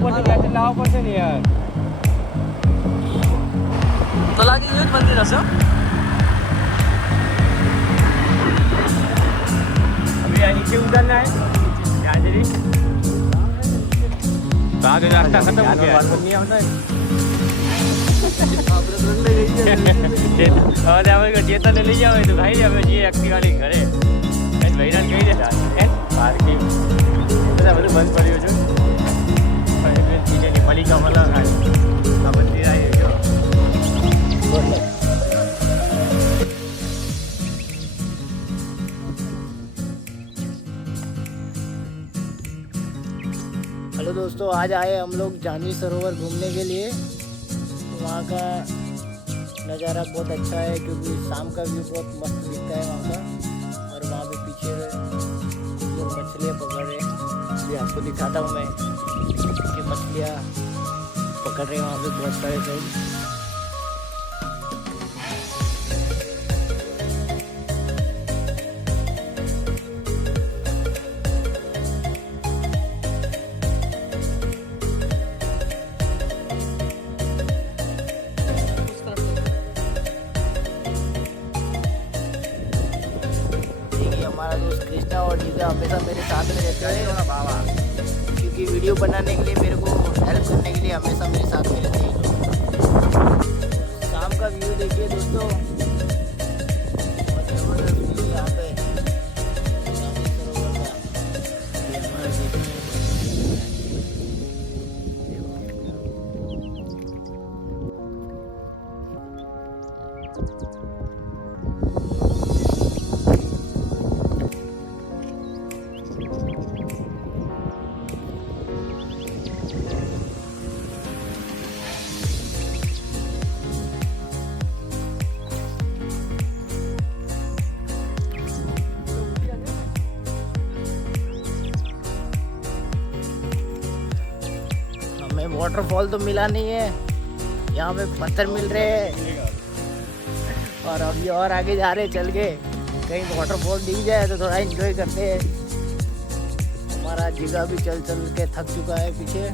ऊपर से क्या लावा पड़શે ને યાર તો લાગે એ જ મંદિર હશે अभी यहाँ नीचे उतरना है यहाँ से भी तो आगे रास्ता खत्म हो गया नहीं आता है और આપણે ચેતન લઈ જાવ તો ભાઈ અમે જે એક્ટિવાની ઘરે એ ભાઈરાન કહી દેતા હે પાર્કિંગ બધા બધું બંધ પડ્યું છે પણ બીજેની મલિકા મલા ખાલી આ મંદિર આવી ગયો हेलो दोस्तों, आज आए हम लोग जानवी सरोवर घूमने के लिए। वहाँ का नज़ारा बहुत अच्छा है क्योंकि शाम का व्यू बहुत मस्त दिखता है वहाँ का। और वहाँ पे पीछे लोग मछलियाँ पकड़ रहे हैं, ये आपको दिखाता हूँ मैं कि मछलियाँ पकड़ रहे हैं वहाँ पे बहुत सारे लोग। हमारा दोस्त कृष्णा और जीजा हमेशा मेरे साथ में रहते हैं क्योंकि वीडियो बनाने के लिए मेरे को हेल्प करने के लिए हमेशा मेरे साथ में रहते हैं। शाम का व्यू देखिए दोस्तों, बहुत जबरदस्त व्यू यहाँ पे जानवी सरोवर का। ये हमारा हमें वाटरफॉल तो मिला नहीं है, यहाँ पे पत्थर मिल रहे हैं। और अभी और आगे जा रहे चल के, कहीं वाटरफॉल दिख जाए तो थोड़ा एंजॉय करते हैं। हमारा जिगा भी चल चल के थक चुका है पीछे।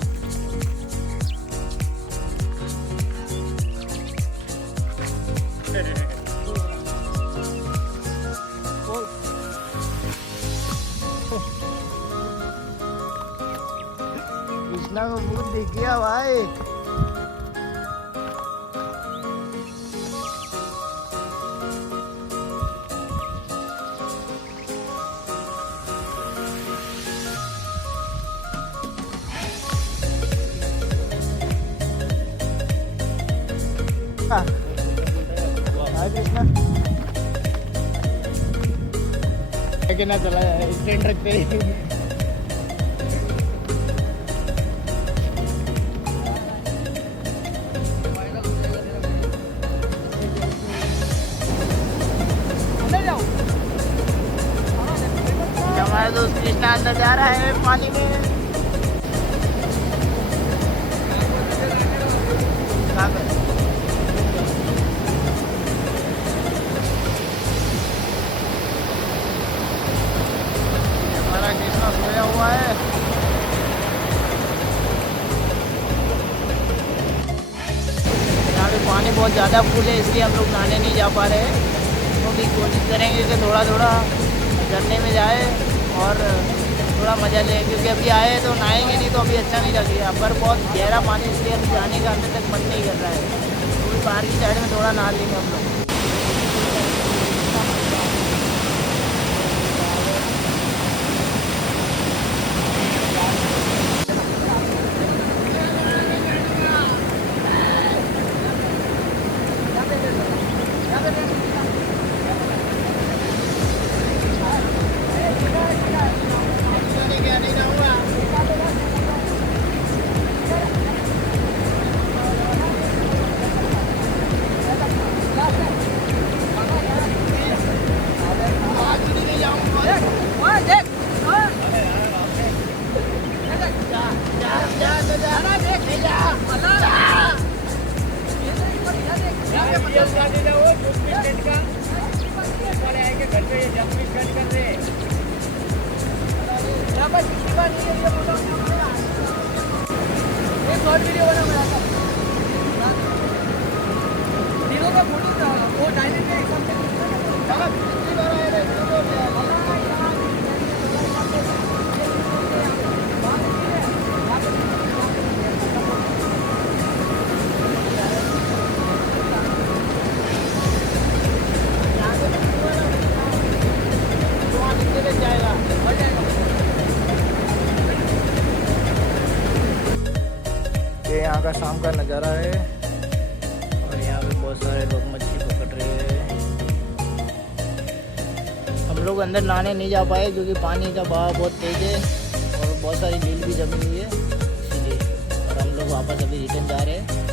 कृष्णा को भूत दिख गया भाई। हाय कृष्णा, ना चला स्टैंड रखते ही। हमारा दोस्त कृष्णा अंदर जा रहा है पानी में। हमारा कृष्णा सोया हुआ है। यहाँ पे पानी बहुत ज़्यादा फुल है, इसलिए हम लोग नहाने नहीं जा पा रहे हैं। तो भी कोशिश करेंगे कि थोड़ा थोड़ा झरने में जाए और थोड़ा मज़ा लें, क्योंकि अभी आए तो नहाएंगे नहीं तो अभी अच्छा नहीं लगेगा। पर बहुत गहरा पानी, इसलिए अभी जाने का अंदर तक मन नहीं कर रहा है। तो बाहर की साइड में थोड़ा नहा लेंगे हम लोग। शॉर्ट वीडियो बना मैं आता तीनों का फोटो वो डायरेक्ट के हिसाब से ये यहाँ का शाम का नज़ारा है और यहाँ पे बहुत सारे लोग मछली पकड़ रहे हैं। हम लोग अंदर नहाने नहीं जा पाए क्योंकि पानी का बहाव बहुत तेज है और बहुत सारी नील भी जमी हुई है, इसीलिए। और हम लोग वापस अभी रिटर्न जा रहे हैं।